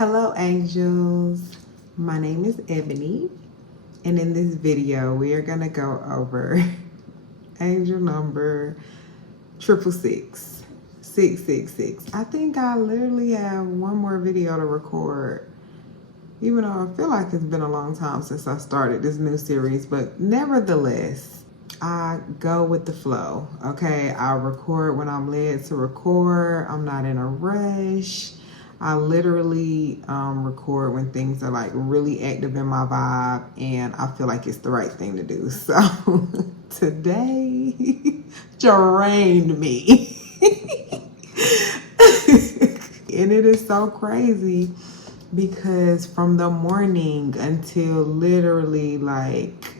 Hello angels, my name is Ebony, and in this video we are going to go over angel number 666, 666. I think I literally have one more video to record, even though I feel like it's been a long time since I started this new series, but nevertheless, I go with the flow, okay? I record when I'm led to record. I'm not in a rush. I literally record when things are like really active in my vibe and I feel like it's the right thing to do. So today drained me. And it is so crazy because from the morning until literally like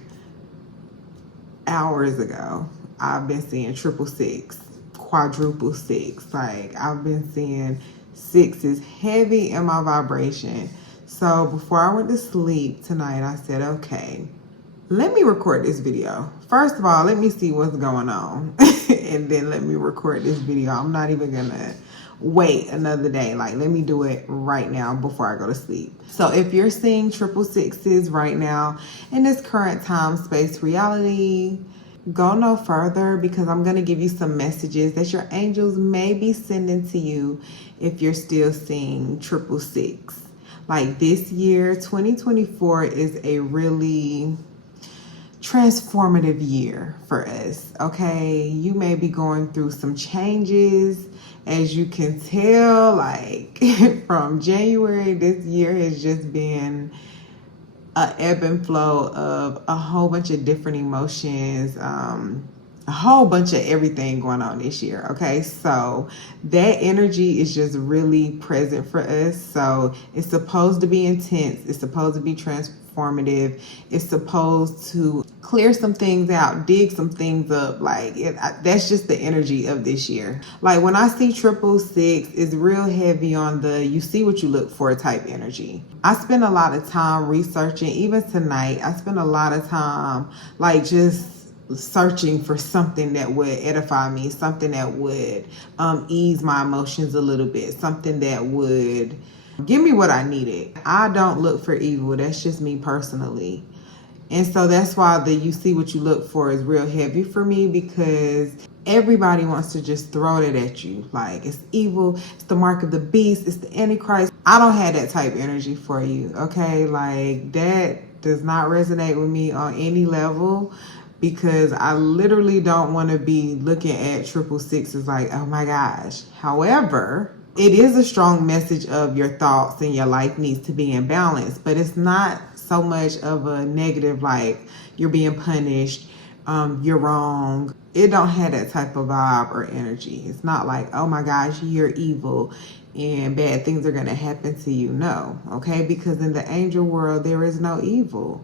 hours ago, I've been seeing 666, quadruple six. Like I've been seeing sixes heavy in my vibration. So before I went to sleep tonight, I said, okay, let me record this video. First of all, let me see what's going on. And then let me record this video. I'm not even gonna wait another day. Like, let me do it right now before I go to sleep. So if you're seeing 666s right now in this current time, space, reality, go no further because I'm going to give you some messages that your angels may be sending to you if you're still seeing 666. Like this year, 2024 is a really transformative year for us, okay? You may be going through some changes. As you can tell, like from January, this year has just been an ebb and flow of a whole bunch of different emotions, a whole bunch of everything going on this year, okay? So that energy is just really present for us. So it's supposed to be intense. It's supposed to be transformative. It's supposed to clear some things out, dig some things up. Like that's just the energy of this year. Like when I see 666, it's real heavy on the you see what you look for type energy. I spend a lot of time researching. Even tonight, I spent a lot of time like just searching for something that would edify me, something that would ease my emotions a little bit, something that would give me what I needed. I don't look for evil. That's just me personally. And so that's why the you see what you look for is real heavy for me, because everybody wants to just throw it at you. Like it's evil, it's the mark of the beast, it's the Antichrist. I don't have that type energy for you, okay? Like that does not resonate with me on any level, because I literally don't want to be looking at 666 as like, oh my gosh. However, it is a strong message of your thoughts and your life needs to be in balance, but it's not so much of a negative, like you're being punished, you're wrong. It don't have that type of vibe or energy. It's not like, oh my gosh, you're evil and bad things are going to happen to you. No, okay? Because in the angel world, there is no evil.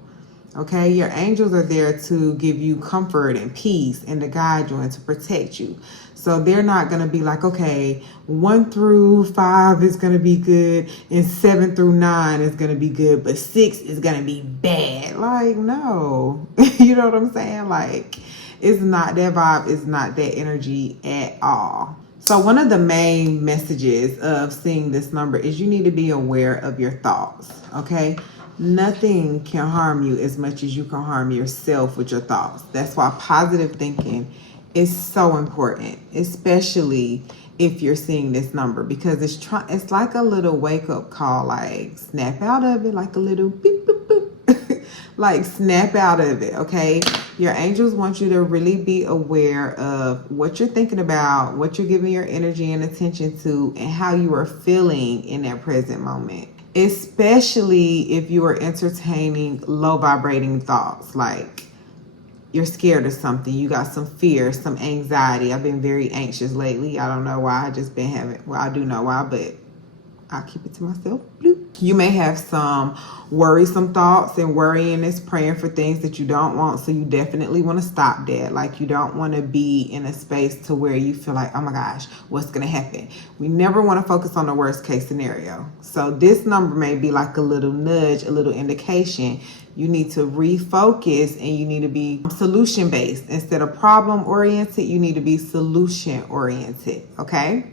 Okay, your angels are there to give you comfort and peace and to guide you and to protect you. So they're not going to be like, okay, 1 through 5 is going to be good and 7 through 9 is going to be good, but 6 is going to be bad. Like, no, you know what I'm saying? Like, it's not that vibe. It's not that energy at all. So one of the main messages of seeing this number is you need to be aware of your thoughts, okay? Nothing can harm you as much as you can harm yourself with your thoughts. That's why positive thinking is so important, especially if you're seeing this number, because it's like a little wake-up call, like snap out of it, like a little beep, boop, boop. Like snap out of it, okay? Your angels want you to really be aware of what you're thinking about, what you're giving your energy and attention to, and how you are feeling in that present moment. Especially if you are entertaining low vibrating thoughts, like you're scared of something, you got some fear, some anxiety. I've been very anxious lately. I don't know why. I just been having, well, I do know why, but I'll keep it to myself. You may have some worrisome thoughts, and worrying is praying for things that you don't want. So you definitely want to stop that. Like you don't want to be in a space to where you feel like, oh my gosh, what's going to happen? We never want to focus on the worst case scenario. So this number may be like a little nudge, a little indication. You need to refocus and you need to be solution based. Instead of problem oriented, you need to be solution oriented. Okay.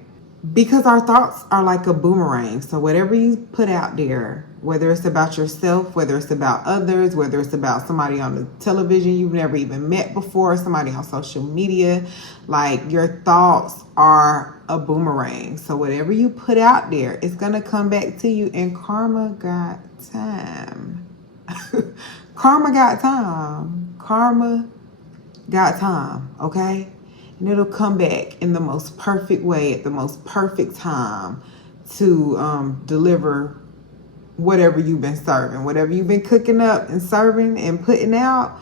Because our thoughts are like a boomerang. So whatever you put out there, whether it's about yourself, whether it's about others, whether it's about somebody on the television you've never even met before, somebody on social media, like your thoughts are a boomerang. So whatever you put out there, it's going to come back to you, and karma got time. Karma got time. Karma got time, okay? And it'll come back in the most perfect way at the most perfect time to deliver whatever you've been serving, whatever you've been cooking up and serving and putting out.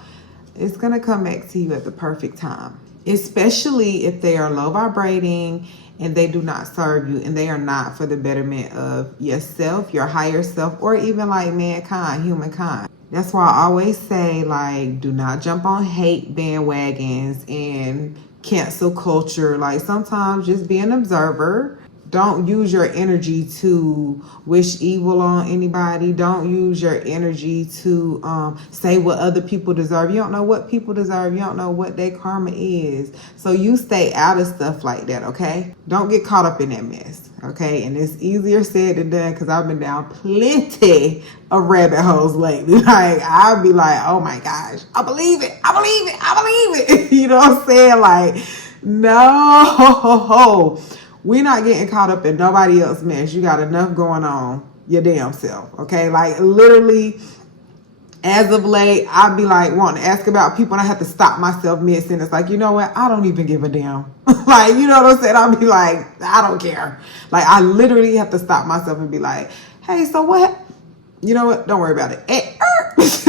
It's going to come back to you at the perfect time, especially if they are low vibrating and they do not serve you and they are not for the betterment of yourself, your higher self, or even like mankind, humankind. That's why I always say, like, do not jump on hate bandwagons and cancel culture. Like, sometimes just be an observer. Don't use your energy to wish evil on anybody. Don't use your energy to say what other people deserve. You don't know what people deserve. You don't know what their karma is. So you stay out of stuff like that, okay? Don't get caught up in that mess, okay? And it's easier said than done, because I've been down plenty of rabbit holes lately. Like, I'll be like, oh my gosh, I believe it. I believe it. I believe it. You know what I'm saying? Like, no. We're not getting caught up in nobody else's mess. You got enough going on your damn self, okay? Like, literally, as of late, I'd be like wanting to ask about people, and I have to stop myself mid-sentence. Like, you know what? I don't even give a damn. Like, you know what I'm saying? I'll be like, I don't care. Like, I literally have to stop myself and be like, hey, so what? You know what? Don't worry about it.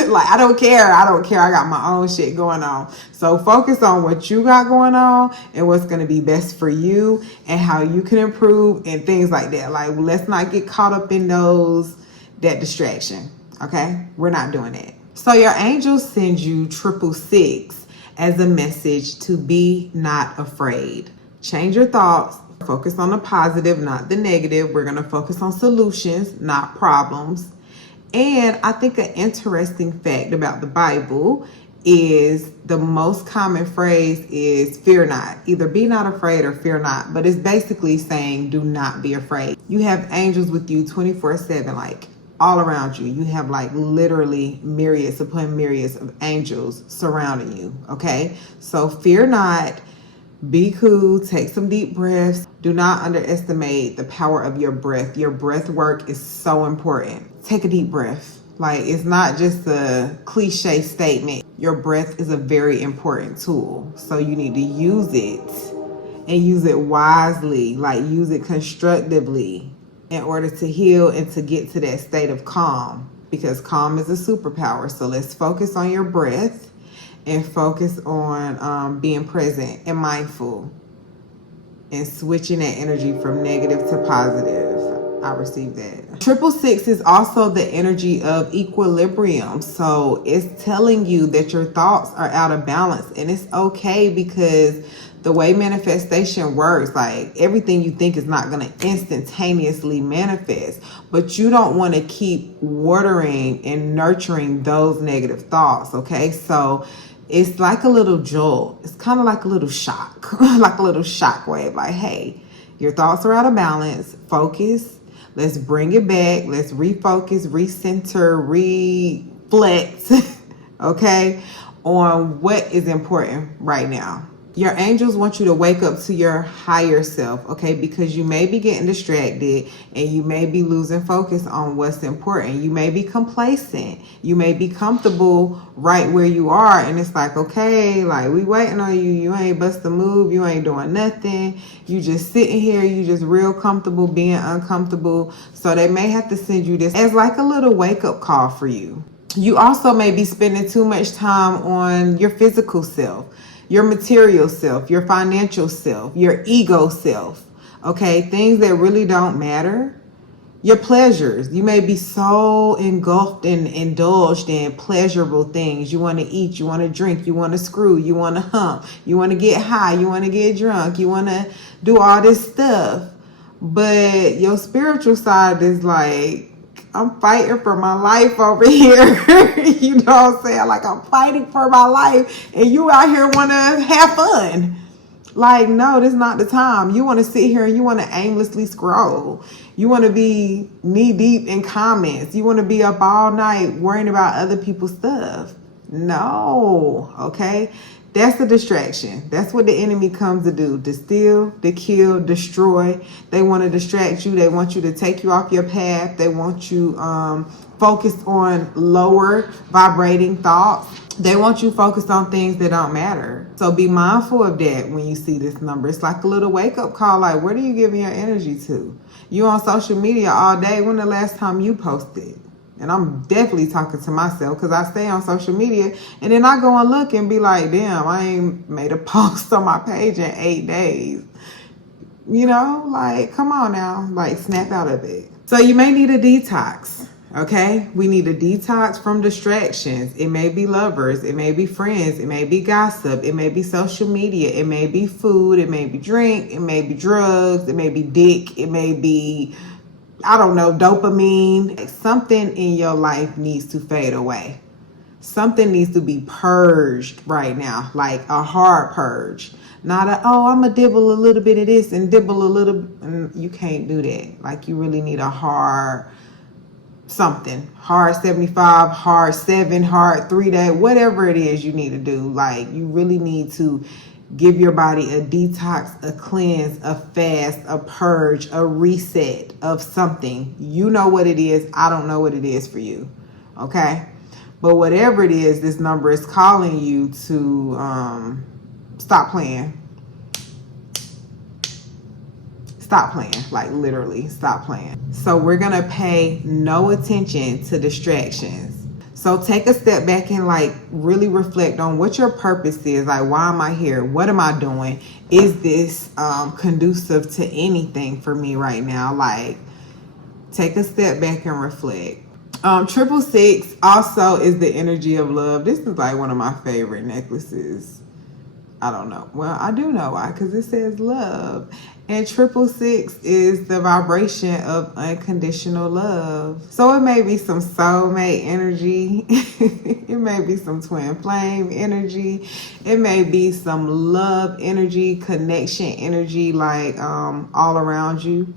Like, I don't care. I don't care. I got my own shit going on. So focus on what you got going on and what's going to be best for you and how you can improve and things like that. Like, let's not get caught up in that distraction. Okay? We're not doing that. So your angels send you 666 as a message to be not afraid. Change your thoughts. Focus on the positive, not the negative. We're going to focus on solutions, not problems. And I think an interesting fact about the Bible is the most common phrase is fear not. Either be not afraid or fear not. But it's basically saying do not be afraid. You have angels with you 24/7, like all around you. You have like literally myriads upon myriads of angels surrounding you. Okay? So fear not. Be cool. Take some deep breaths. Do not underestimate the power of your breath. Your breath work is so important. Take a deep breath. Like, it's not just a cliche statement. Your breath is a very important tool. So you need to use it and use it wisely. Like, use it constructively in order to heal and to get to that state of calm. Because calm is a superpower. So let's focus on your breath and focus on being present and mindful and switching that energy from negative to positive. I received that. 666 is also the energy of equilibrium. So it's telling you that your thoughts are out of balance, and it's okay, because the way manifestation works, like, everything you think is not going to instantaneously manifest, but you don't want to keep watering and nurturing those negative thoughts. Okay. So it's like a little jolt. It's kind of like a little shock, like a little shock wave. Like, hey, your thoughts are out of balance. Focus. Let's bring it back. Let's refocus, recenter, reflect, okay, on what is important right now. Your angels want you to wake up to your higher self, okay, because you may be getting distracted and you may be losing focus on what's important. You may be complacent. You may be comfortable right where you are, and it's like, okay, like, we waiting on you. You ain't bust a move. You ain't doing nothing. You just sitting here. You just real comfortable being uncomfortable. So they may have to send you this as like a little wake-up call for you. You also may be spending too much time on your physical self, your material self, your financial self, your ego self, okay? Things that really don't matter. Your pleasures. You may be so engulfed and indulged in pleasurable things. You want to eat, you want to drink, you want to screw, you want to hump, you want to get high, you want to get drunk, you want to do all this stuff. But your spiritual side is like, I'm fighting for my life over here. You know what I'm saying? Like, I'm fighting for my life, and you out here want to have fun. Like, no, this is not the time. You want to sit here and you want to aimlessly scroll. You want to be knee deep in comments. You want to be up all night worrying about other people's stuff. No, okay? That's a distraction. That's what the enemy comes to do. To steal, to kill, destroy. They want to distract you. They want you to take you off your path. They want you focused on lower vibrating thoughts. They want you focused on things that don't matter. So be mindful of that when you see this number. It's like a little wake-up call. Like, where are you giving your energy to? You on social media all day. When the last time you posted? And I'm definitely talking to myself because I stay on social media. And then I go and look and be like, damn, I ain't made a post on my page in 8 days. You know, like, come on now. Like, snap out of it. So you may need a detox. Okay, we need a detox from distractions. It may be lovers, it may be friends, it may be gossip, it may be social media, it may be food, it may be drink, it may be drugs, it may be dick, it may be, I don't know, dopamine. Something in your life needs to fade away. Something needs to be purged right now, like a hard purge. Not I'm going to dibble a little bit of this and dibble a little. You can't do that. Like, you really need a hard something. Hard 75, hard 7, hard 3 day, whatever it is you need to do. Like, you really need to give your body a detox, a cleanse, a fast, a purge, a reset of something. You know what it is. I don't know what it is for you. Okay? But whatever it is, this number is calling you to stop playing. Stop playing. Like, literally, stop playing. So we're going to pay no attention to distractions. So take a step back and, like, really reflect on what your purpose is. Like, why am I here? What am I doing? Is this conducive to anything for me right now? Like, take a step back and reflect. 666 also is the energy of love. This is like one of my favorite necklaces. I don't know. Well, I do know why, because it says love. And 666 is the vibration of unconditional love. So it may be some soulmate energy. It may be some twin flame energy. It may be some love energy, connection energy, like all around you.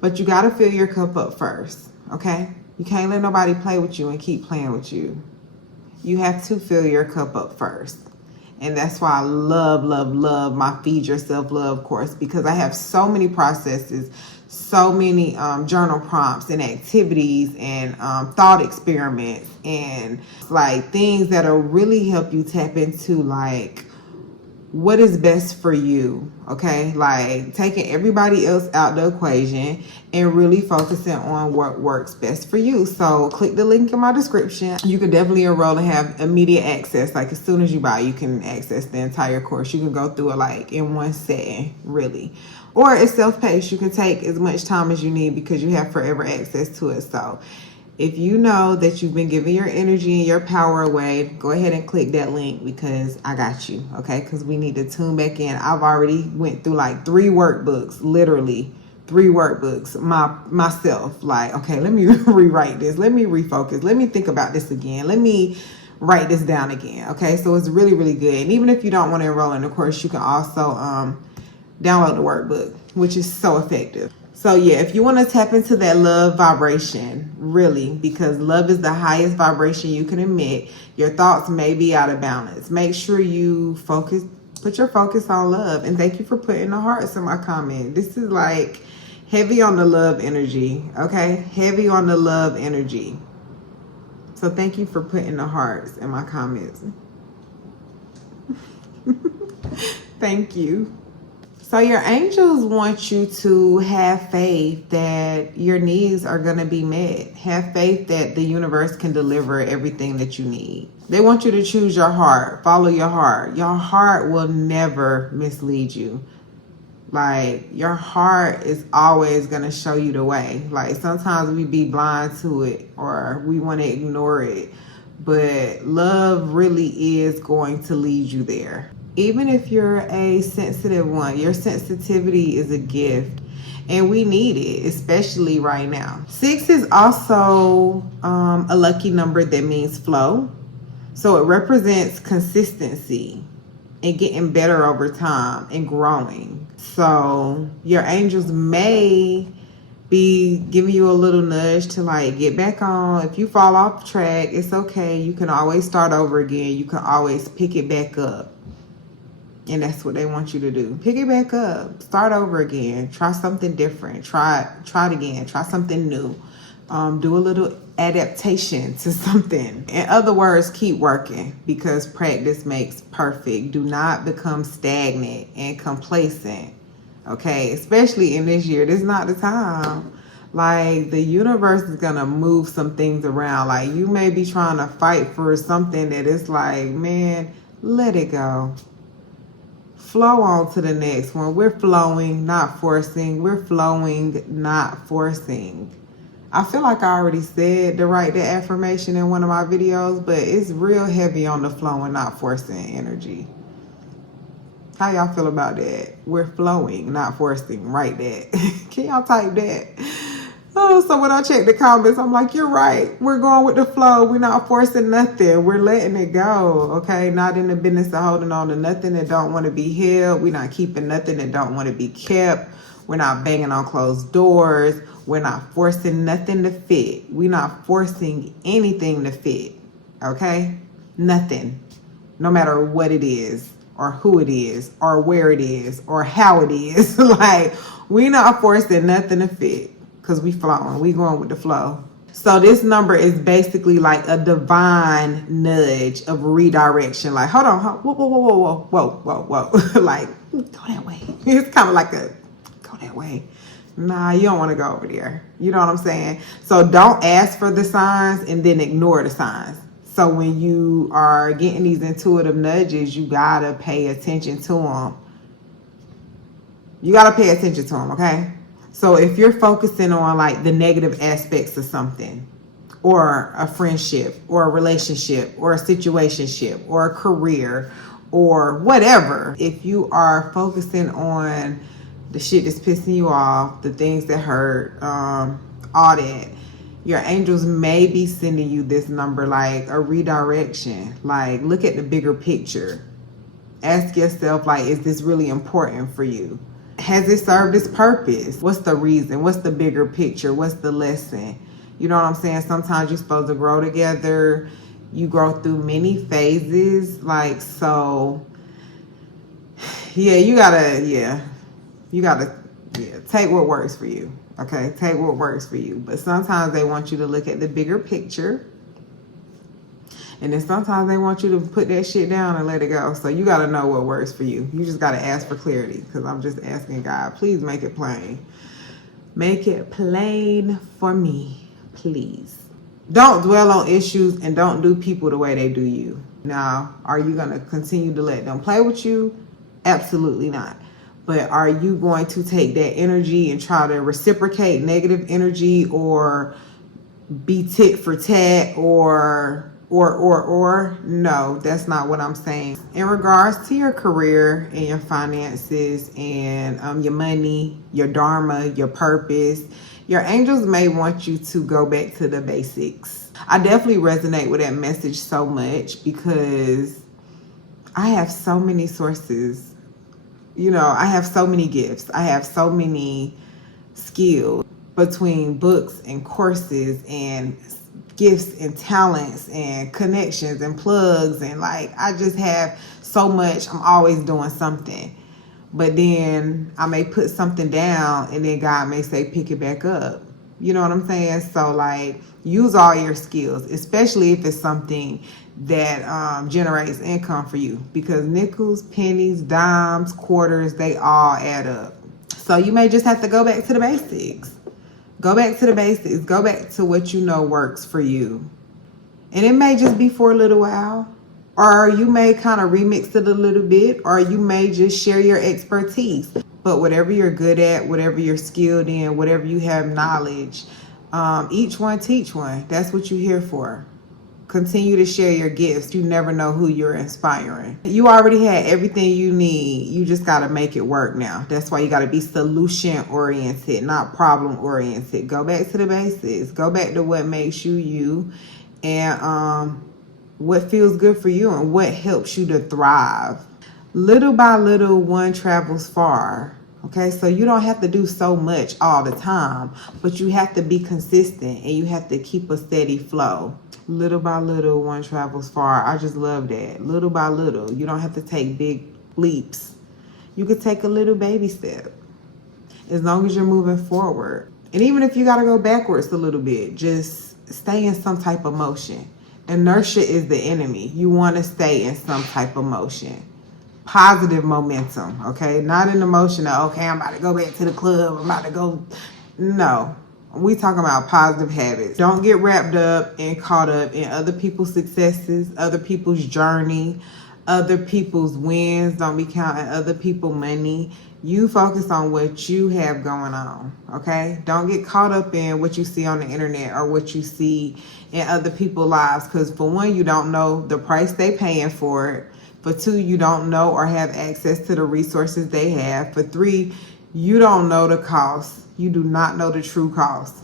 But you got to fill your cup up first, okay? You can't let nobody play with you and keep playing with you. You have to fill your cup up first. And that's why I love my Feed Yourself Love course, because I have so many processes, so many journal prompts and activities and thought experiments and like things that'll really help you tap into like what is best for you, okay? Like taking everybody else out the equation and really focusing on what works best for you. So click the link in my description. You can definitely enroll and have immediate access. Like as soon as you buy, you can access the entire course. You can go through it like in one setting, really. Or it's self-paced. You can take as much time as you need because you have forever access to it. So if you know that you've been giving your energy and your power away, go ahead and click that link because I got you, okay? Because we need to tune back in. I've already went through like 3 workbooks, literally 3 workbooks myself. Like, okay, let me rewrite this. Let me refocus. Let me think about this again. Let me write this down again, okay? So it's really, really good. And even if you don't want to enroll in the course, you can also download the workbook, which is so effective. So yeah, if you want to tap into that love vibration, really, because love is the highest vibration you can emit, your thoughts may be out of balance. Make sure you put your focus on love. And thank you for putting the hearts in my comment. This is like heavy on the love energy, okay? Heavy on the love energy. So thank you for putting the hearts in my comments. Thank you. So your angels want you to have faith that your needs are going to be met. Have faith that the universe can deliver everything that you need. They want you to choose your heart. Follow your heart. Your heart will never mislead you. Like, your heart is always going to show you the way. Like, sometimes we be blind to it or we want to ignore it. But love really is going to lead you there. Even if you're a sensitive one, your sensitivity is a gift and we need it, especially right now. 6 is also a lucky number that means flow. So it represents consistency. and getting better over time and growing. So your angels may be giving you a little nudge to like get back on. If you fall off track, it's okay. You can always start over again. You can always pick it back up. And that's what they want you to do. Pick it back up. Start over again. Try something different. Try it again. Try something new. Do a little adaptation to something. In other words, keep working, because practice makes perfect. Do not become stagnant and complacent. Okay, especially in this year. This is not the time. Like, the universe is gonna move some things around. Like, you may be trying to fight for something that is like, man, let it go. Flow on to the next one. We're flowing, not forcing. We're flowing, not forcing. I feel like I already said to write the affirmation in one of my videos, but it's real heavy on the flowing, not forcing energy. How y'all feel about that? We're flowing, not forcing. Write that. Can y'all type that? Oh, so when I check the comments, I'm like, you're right. We're going with the flow. We're not forcing nothing. We're letting it go, okay? Not in the business of holding on to nothing that don't want to be held. We're not keeping nothing that don't want to be kept. We're not banging on closed doors. We're not forcing nothing to fit. We're not forcing anything to fit, okay? Nothing. No matter what it is, or who it is, or where it is, or how it is. Like, we're not forcing nothing to fit. Because we flowing, we going with the flow. So this number is basically like a divine nudge of redirection. Like, hold on, whoa, whoa, whoa, whoa, whoa, whoa, whoa, whoa. Like, go that way. It's kind of like a, go that way. Nah, you don't want to go over there. You know what I'm saying? So don't ask for the signs and then ignore the signs. So when you are getting these intuitive nudges, you gotta pay attention to them. You gotta pay attention to them, okay? So if you're focusing on like the negative aspects of something, or a friendship, or a relationship, or a situationship, or a career, or whatever, if you are focusing on the shit that's pissing you off, the things that hurt, all that, your angels may be sending you this number like a redirection. Like, look at the bigger picture. Ask yourself, like, is this really important for you? Has it served its purpose? What's the reason? What's the bigger picture? What's the lesson? You know what I'm saying? Sometimes you're supposed to grow together. You grow through many phases. Like, so, yeah, you gotta take what works for you. Okay, take what works for you. But sometimes they want you to look at the bigger picture. And then sometimes they want you to put that shit down and let it go. So you got to know what works for you. You just got to ask for clarity, because I'm just asking God, please make it plain. Make it plain for me, please. Don't dwell on issues, and don't do people the way they do you. Now, are you going to continue to let them play with you? Absolutely not. But are you going to take that energy and try to reciprocate negative energy, or be tit for tat, or no, that's not what I'm saying. In regards to your career and your finances and your money, your dharma, your purpose, your angels may want you to go back to the basics. I definitely resonate with that message so much, because I have so many sources. You know, I have so many gifts. I have so many skills between books and courses and gifts and talents and connections and plugs, and like, I just have so much. I'm always doing something. But then I may put something down, and then God may say pick it back up. You know what I'm saying? So like, use all your skills, especially if it's something that generates income for you, because nickels, pennies, dimes, quarters, they all add up. So you may just have to go back to the basics. Go back to the basics. Go back to what you know works for you. And it may just be for a little while. Or you may kind of remix it a little bit. Or you may just share your expertise. But whatever you're good at, whatever you're skilled in, whatever you have knowledge, each one teach one. That's what you're here for. Continue to share your gifts. You never know who you're inspiring. You already had everything you need. You just got to make it work now. That's why you got to be solution oriented, not problem oriented. Go back to the basics. Go back to what makes you you, and what feels good for you, and what helps you to thrive. Little by little, one travels far. Okay, so you don't have to do so much all the time, but you have to be consistent and you have to keep a steady flow. Little by little, one travels far. I just love that. Little by little. You don't have to take big leaps. You could take a little baby step as long as you're moving forward. And even if you got to go backwards a little bit, just stay in some type of motion. Inertia is the enemy. You want to stay in some type of motion. Positive momentum, okay? Not in the motion of, okay, I'm about to go back to the club. I'm about to go. No. We talking about positive habits. Don't get wrapped up and caught up in other people's successes, other people's journey, other people's wins. Don't be counting other people's money. You focus on what you have going on, okay? Don't get caught up in what you see on the internet or what you see in other people's lives, because for one, you don't know the price they paying for it. For two, you don't know or have access to the resources they have. For three, you don't know the cost. You do not know the true cost.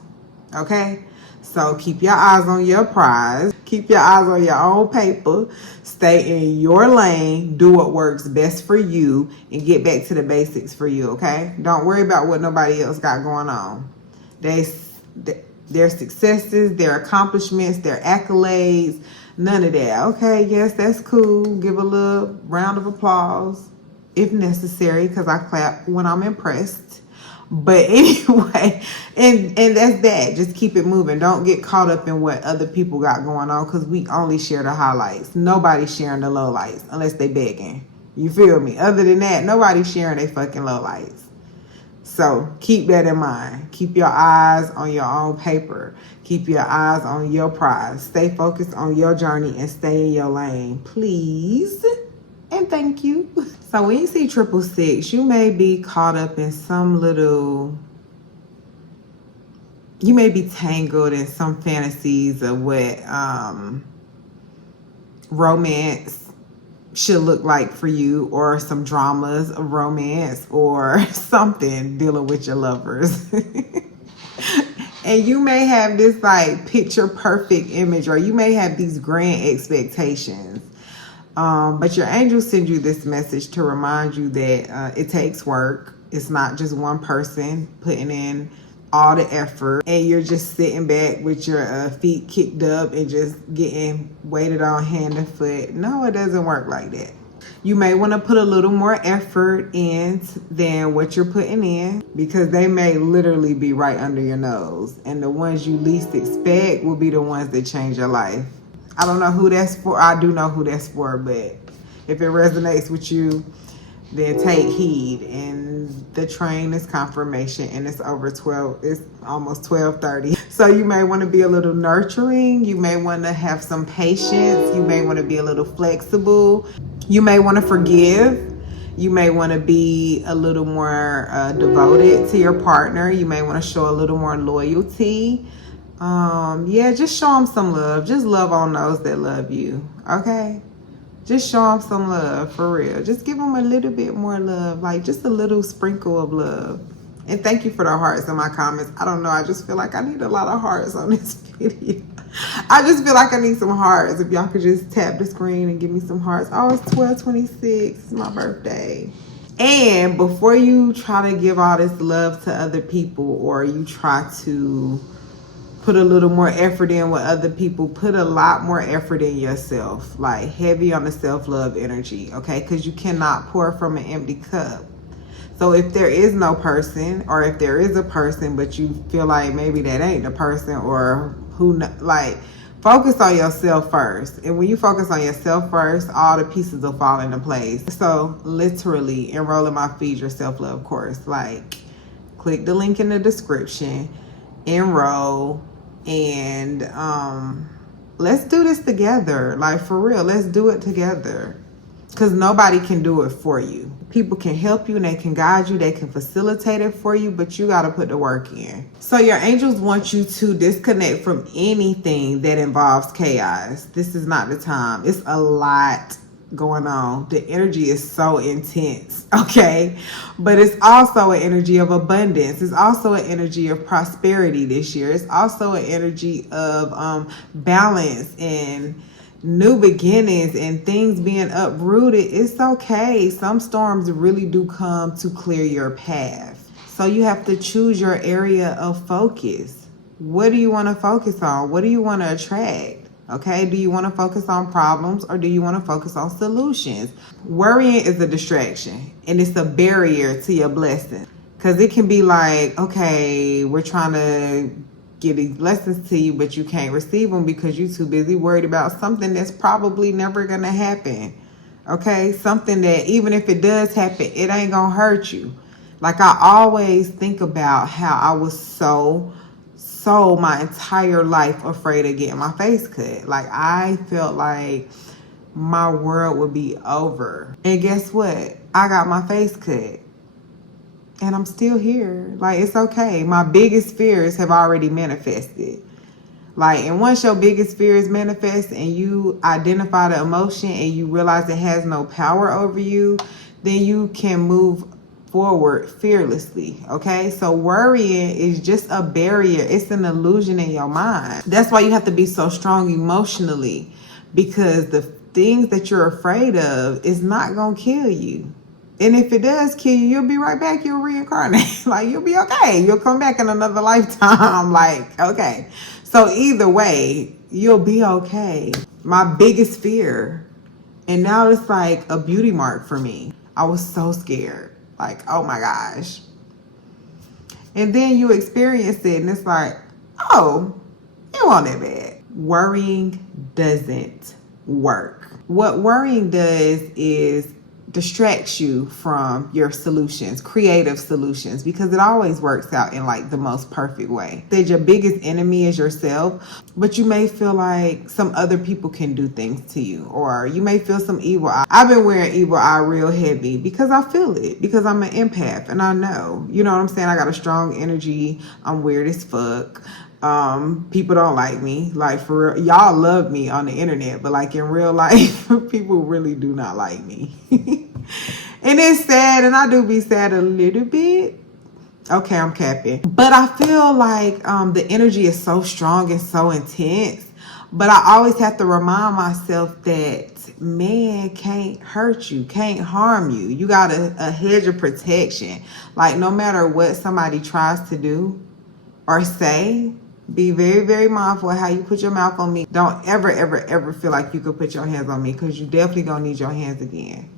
Okay? So keep your eyes on your prize. Keep your eyes on your own paper. Stay in your lane. Do what works best for you and get back to the basics for you. Okay? Don't worry about what nobody else got going on. Their successes, their accomplishments, their accolades, none of that. Okay, yes, that's cool. Give a little round of applause if necessary, because I clap when I'm impressed. But anyway, and that's that. Just keep it moving. Don't get caught up in what other people got going on, because we only share the highlights. Nobody's sharing the lowlights unless they begging. You feel me? Other than that, nobody's sharing their fucking lowlights. So keep that in mind. Keep your eyes on your own paper. Keep your eyes on your prize. Stay focused on your journey and stay in your lane, please. And thank you. So when you see 666, you may be caught up in some little, you may be tangled in some fantasies of what romance should look like for you, or some dramas of romance, or something dealing with your lovers. And you may have this like picture perfect image, or you may have these grand expectations. But your angels send you this message to remind you that it takes work. It's not just one person putting in all the effort and you're just sitting back with your feet kicked up and just getting waited on hand and foot. No, it doesn't work like that. You may want to put a little more effort in than what you're putting in, because they may literally be right under your nose, and the ones you least expect will be the ones that change your life. I don't know who that's for. I do know who that's for, but if it resonates with you, then take heed. And the train is confirmation, and it's over 12. It's almost 12:30. So you may want to be a little nurturing. You may want to have some patience. You may want to be a little flexible. You may want to forgive. You may want to be a little more devoted to your partner. You may want to show a little more loyalty. Yeah, just show them some love. Just love on those that love you. Okay? Just show them some love, for real. Just give them a little bit more love, like just a little sprinkle of love. And thank you for the hearts in my comments. I don't know, I just feel like I need a lot of hearts on this video. I just feel like I need some hearts. If y'all could just tap the screen and give me some hearts. Oh, it's 12/26. It's my birthday. And before you try to give all this love to other people, or you try to put a little more effort in with other people, put a lot more effort in yourself. Like heavy on the self-love energy, okay? Because you cannot pour from an empty cup. So if there is no person, or if there is a person but you feel like maybe that ain't the person, or who, like, focus on yourself first. And when you focus on yourself first, all the pieces will fall into place. So literally enroll in my Feed Your Self-Love course. Like, click the link in the description, enroll, and let's do this together. Like, for real, let's do it together. Because nobody can do it for you. People can help you and they can guide you, they can facilitate it for you, but you got to put the work in. So your angels want you to disconnect from anything that involves chaos. This is not the time. It's a lot going on. The energy is so intense, okay? But it's also an energy of abundance. It's also an energy of prosperity this year. It's also an energy of balance and new beginnings and things being uprooted, it's okay. Some storms really do come to clear your path. So you have to choose your area of focus. What do you want to focus on? What do you want to attract? Okay, do you want to focus on problems or do you want to focus on solutions? Worrying is a distraction and it's a barrier to your blessing. Because it can be like, okay, we're trying to give these blessings to you, but you can't receive them because you're too busy worried about something that's probably never going to happen. Okay, something that even if it does happen, it ain't going to hurt you. Like I always think about how I was so my entire life afraid of getting my face cut. Like I felt like my world would be over. And guess what? I got my face cut. And I'm still here. Like, it's okay. My biggest fears have already manifested. Like, and once your biggest fears manifest and you identify the emotion and you realize it has no power over you, then you can move forward fearlessly. Okay, so worrying is just a barrier. It's an illusion in your mind. That's why you have to be so strong emotionally, because the things that you're afraid of is not gonna kill you. And if it does kill you, you'll be right back. You'll reincarnate. Like, you'll be okay. You'll come back in another lifetime. Like, okay. So either way, you'll be okay. My biggest fear, and now it's like a beauty mark for me. I was so scared. Like, oh my gosh. And then you experience it and it's like, oh, it wasn't that bad. Worrying doesn't work. What worrying does is distracts you from your solutions, creative solutions, because it always works out in like the most perfect way. That your biggest enemy is yourself, but you may feel like some other people can do things to you, or you may feel some evil eye. I've been wearing evil eye real heavy because I feel it, because I'm an empath and I know, you know what I'm saying? I got a strong energy. I'm weird as fuck. People don't like me. Like, for real, y'all love me on the internet, but like in real life, people really do not like me. And it's sad, and I do be sad a little bit. Okay, I'm capping. But I feel like the energy is so strong and so intense. But I always have to remind myself that man can't hurt you, can't harm you. You got a hedge of protection. Like, no matter what somebody tries to do or say, be very, very mindful of how you put your mouth on me. Don't ever, ever, ever feel like you could put your hands on me, because you definitely gonna need your hands again.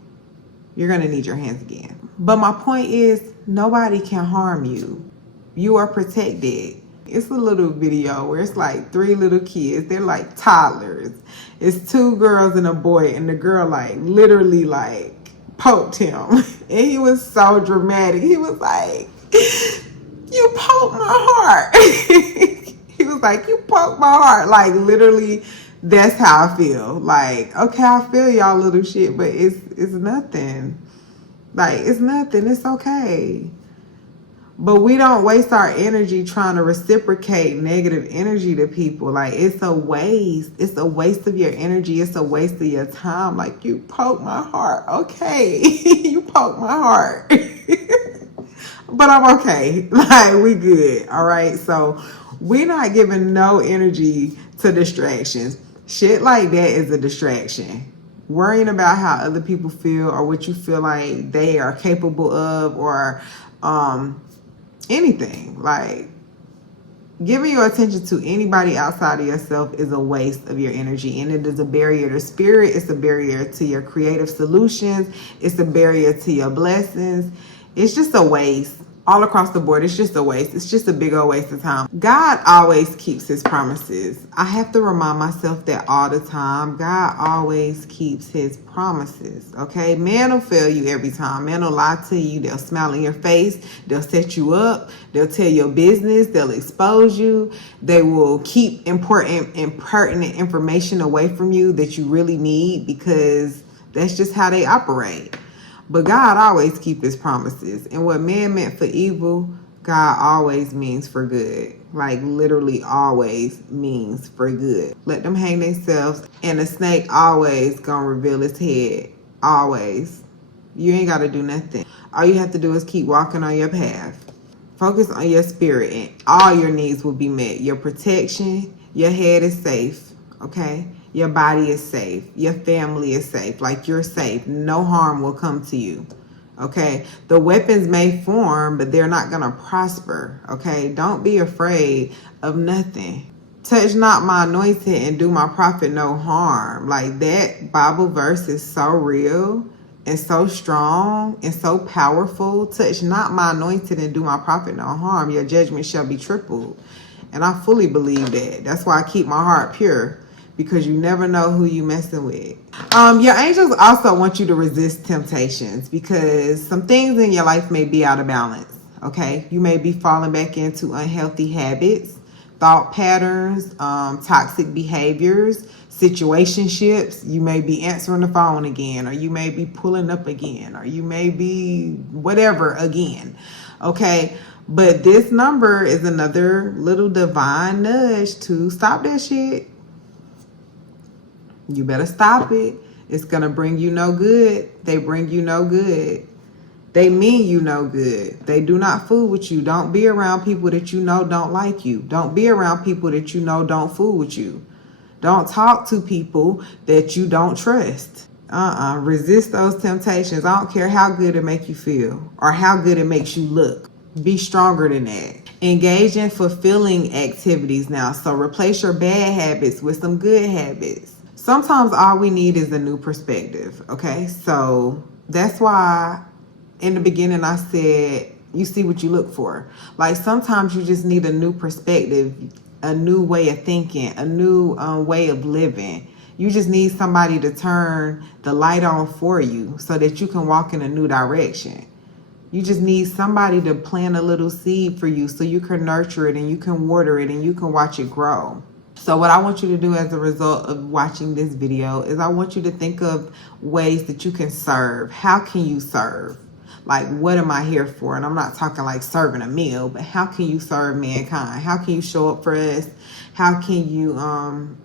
You're gonna need your hands again. But my point is, nobody can harm you. You are protected. It's a little video where it's like 3 little kids. They're like toddlers. It's 2 girls and a boy, and the girl like literally like poked him. And he was so dramatic. He was like, you poked my heart. He was like, you poked my heart. Like, literally, that's how I feel. Like, okay, I feel y'all little shit, but it's nothing. Like, it's nothing. It's okay. But we don't waste our energy trying to reciprocate negative energy to people. Like, it's a waste. It's a waste of your energy. It's a waste of your time. Like, you poked my heart. Okay. You poked my heart. But I'm okay. Like, we good. All right. So we're not giving no energy to distractions. Shit like that is a distraction. Worrying about how other people feel or what you feel like they are capable of, or anything. Like, giving your attention to anybody outside of yourself is a waste of your energy, and it is a barrier to spirit. It's a barrier to your creative solutions. It's a barrier to your blessings. It's just a waste. All across the board, it's just a waste. It's just a big old waste of time. God always keeps his promises. I have to remind myself that all the time. God always keeps his promises, okay? Man will fail you every time. Man will lie to you. They'll smile in your face. They'll set you up. They'll tell your business. They'll expose you. They will keep important and pertinent information away from you that you really need, because that's just how they operate. But God always keeps his promises. And what man meant for evil, God always means for good. Like, literally always means for good. Let them hang themselves. And the snake always gonna reveal his head. Always. You ain't gotta do nothing. All you have to do is keep walking on your path. Focus on your spirit and all your needs will be met. Your protection, your head is safe. Okay? Your body is safe. Your family is safe. Like, you're safe. No harm will come to you. Okay? The weapons may form, but they're not going to prosper. Okay? Don't be afraid of nothing. Touch not my anointed and do my prophet no harm. Like, that Bible verse is so real and so strong and so powerful. Touch not my anointed and do my prophet no harm. Your judgment shall be tripled. And I fully believe that. That's why I keep my heart pure, because you never know who you messing with. Your angels also want you to resist temptations, because some things in your life may be out of balance. Okay? You may be falling back into unhealthy habits, thought patterns, toxic behaviors, situationships. You may be answering the phone again, or you may be pulling up again, or you may be whatever again. Okay? But this number is another little divine nudge to stop that shit. You better stop it. It's going to bring you no good. They bring you no good. They mean you no good. They do not fool with you. Don't be around people that you know don't like you. Don't be around people that you know don't fool with you. Don't talk to people that you don't trust. Resist those temptations. I don't care how good it make you feel or how good it makes you look. Be stronger than that. Engage in fulfilling activities now. So replace your bad habits with some good habits. Sometimes all we need is a new perspective. Okay, so that's why in the beginning I said you see what you look for. Like, sometimes you just need a new perspective, a new way of thinking, a new way of living. You just need somebody to turn the light on for you so that you can walk in a new direction. You just need somebody to plant a little seed for you so you can nurture it and you can water it and you can watch it grow. So what I want you to do as a result of watching this video is I want you to think of ways that you can serve. How can you serve? Like, what am I here for? And I'm not talking like serving a meal, but how can you serve mankind? How can you show up for us? How can you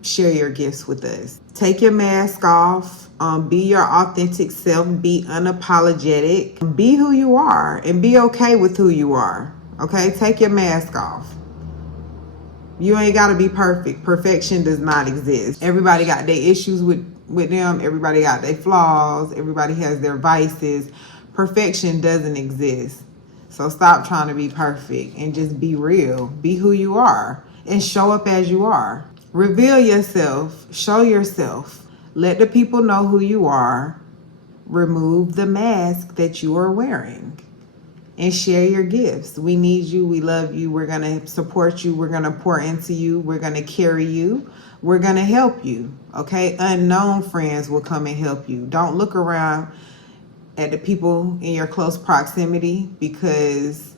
share your gifts with us? Take your mask off. Be your authentic self. Be unapologetic. Be who you are and be okay with who you are. Okay? Take your mask off. You ain't got to be perfect. Perfection does not exist. Everybody got their issues with them. Everybody got their flaws. Everybody has their vices. Perfection doesn't exist. So stop trying to be perfect and just be real. Be who you are and show up as you are. Reveal yourself. Show yourself. Let the people know who you are. Remove the mask that you are wearing and share your gifts. We need you. We love you. We're going to support you. We're going to pour into you. We're going to carry you. We're going to help you. Okay? Unknown friends will come and help you. Don't look around at the people in your close proximity, because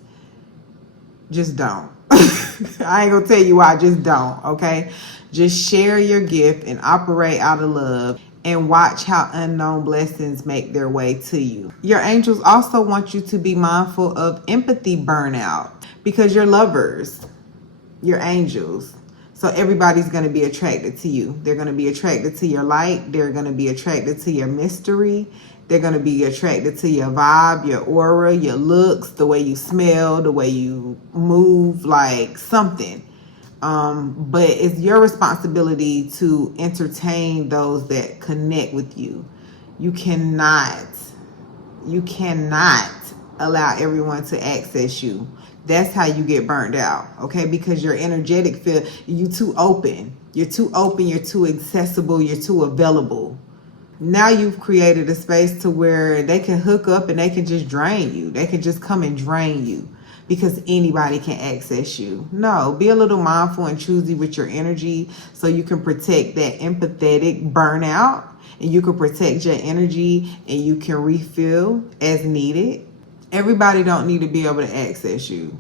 just don't. I ain't gonna tell you why, just don't, okay? Just share your gift and operate out of love and watch how unknown blessings make their way to you. Your angels also want you to be mindful of empathy burnout, because you're lovers, you're angels. So everybody's going to be attracted to you. They're going to be attracted to your light. They're going to be attracted to your mystery. They're going to be attracted to your vibe, your aura, your looks, the way you smell, the way you move, like something. But it's your responsibility to entertain those that connect with you. You cannot allow everyone to access you. That's how you get burnt out, okay? Because your energetic field, you're too open. You're too open, you're too accessible, you're too available. Now you've created a space to where they can hook up and they can just drain you. They can just come and drain you because anybody can access you. No, be a little mindful and choosy with your energy so you can protect that empathetic burnout, and you can protect your energy and you can refill as needed. Everybody don't need to be able to access you.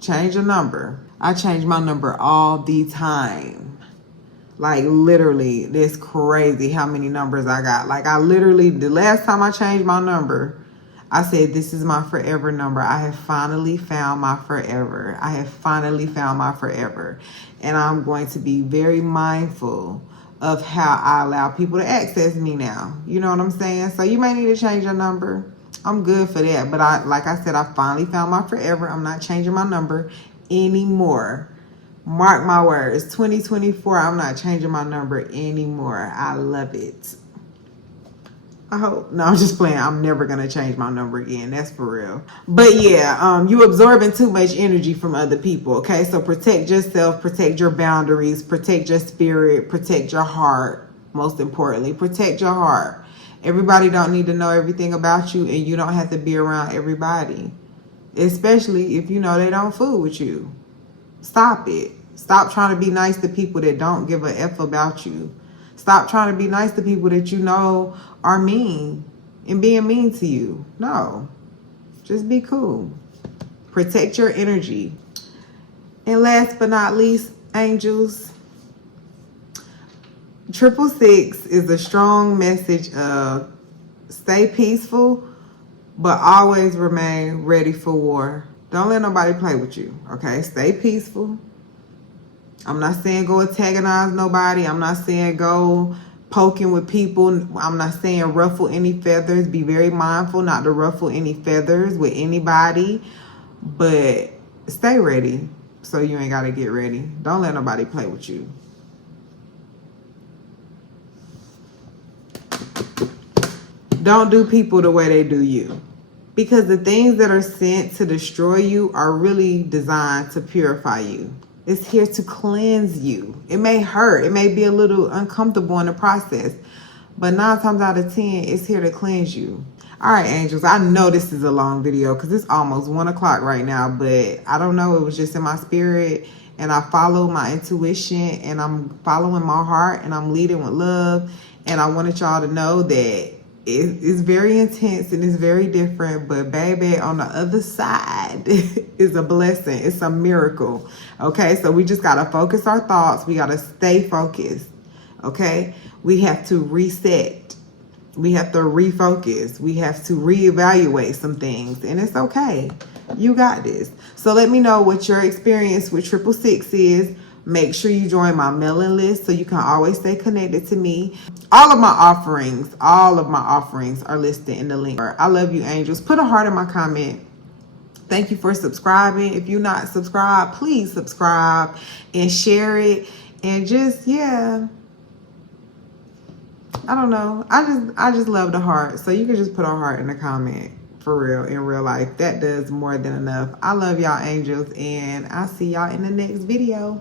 Change your number. I change my number all the time. Like, literally, it's crazy how many numbers I got. Like, I literally, the last time I changed my number, I said, this is my forever number. I have finally found my forever. I have finally found my forever. And I'm going to be very mindful of how I allow people to access me now. You know what I'm saying? So you may need to change your number. I'm good for that. But like I said, I finally found my forever. I'm not changing my number anymore. Mark my words, 2024, I'm not changing my number anymore. I love it. I hope. No, I'm just playing. I'm never going to change my number again. That's for real. But yeah, you absorbing too much energy from other people, okay? So protect yourself, protect your boundaries, protect your spirit, protect your heart. Most importantly, protect your heart. Everybody don't need to know everything about you, and you don't have to be around everybody, especially if you know they don't fool with you. Stop it. Stop trying to be nice to people that don't give a F about you. Stop trying to be nice to people that you know are mean and being mean to you. No. Just be cool. Protect your energy. And last but not least, angels, 666 is a strong message of stay peaceful, but always remain ready for war. Don't let nobody play with you, okay? Stay peaceful. I'm not saying go antagonize nobody. I'm not saying go poking with people. I'm not saying ruffle any feathers. Be very mindful not to ruffle any feathers with anybody. But stay ready so you ain't got to get ready. Don't let nobody play with you. Don't do people the way they do you. Because the things that are sent to destroy you are really designed to purify you. It's here to cleanse you. It may hurt. It may be a little uncomfortable in the process. But 9 times out of 10, it's here to cleanse you. All right, angels. I know this is a long video because it's almost 1 o'clock right now. But I don't know. It was just in my spirit. And I follow my intuition. And I'm following my heart. And I'm leading with love. And I wanted y'all to know that it's very intense and it's very different, but baby, on the other side is a blessing. It's a miracle. Okay, so we just gotta focus our thoughts. We gotta stay focused. Okay, we have to reset. We have to refocus. We have to reevaluate some things, and it's okay. You got this. So let me know what your experience with 666 is. Make sure you join my mailing list so you can always stay connected to me. All of my offerings are listed in the link. I love you, angels. Put a heart in my comment. Thank you for subscribing. If you're not subscribed, please subscribe and share it. And just, yeah, I don't know. I just love the heart. So you can just put a heart in the comment. For real, in real life. That does more than enough. I love y'all, angels. And I'll see y'all in the next video.